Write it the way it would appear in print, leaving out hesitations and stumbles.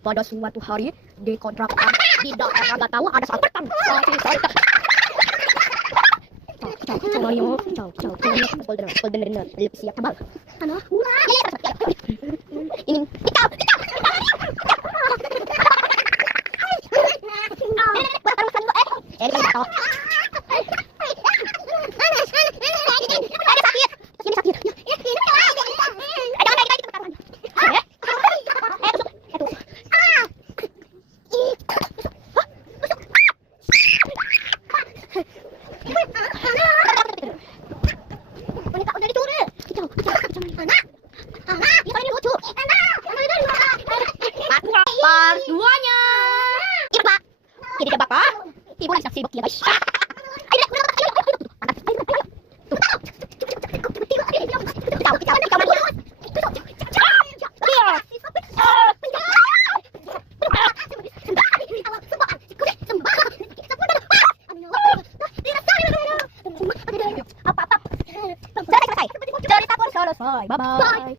pada suatu hari di kontrakan di daerah nggak tahu ada sampatan. Pukul bener siap tebal. Ini part 2-nya. Ini dia Bapak. Ibu lagi sibuk ya, guys. Selesai. Cerita pun selesai. Bye-bye.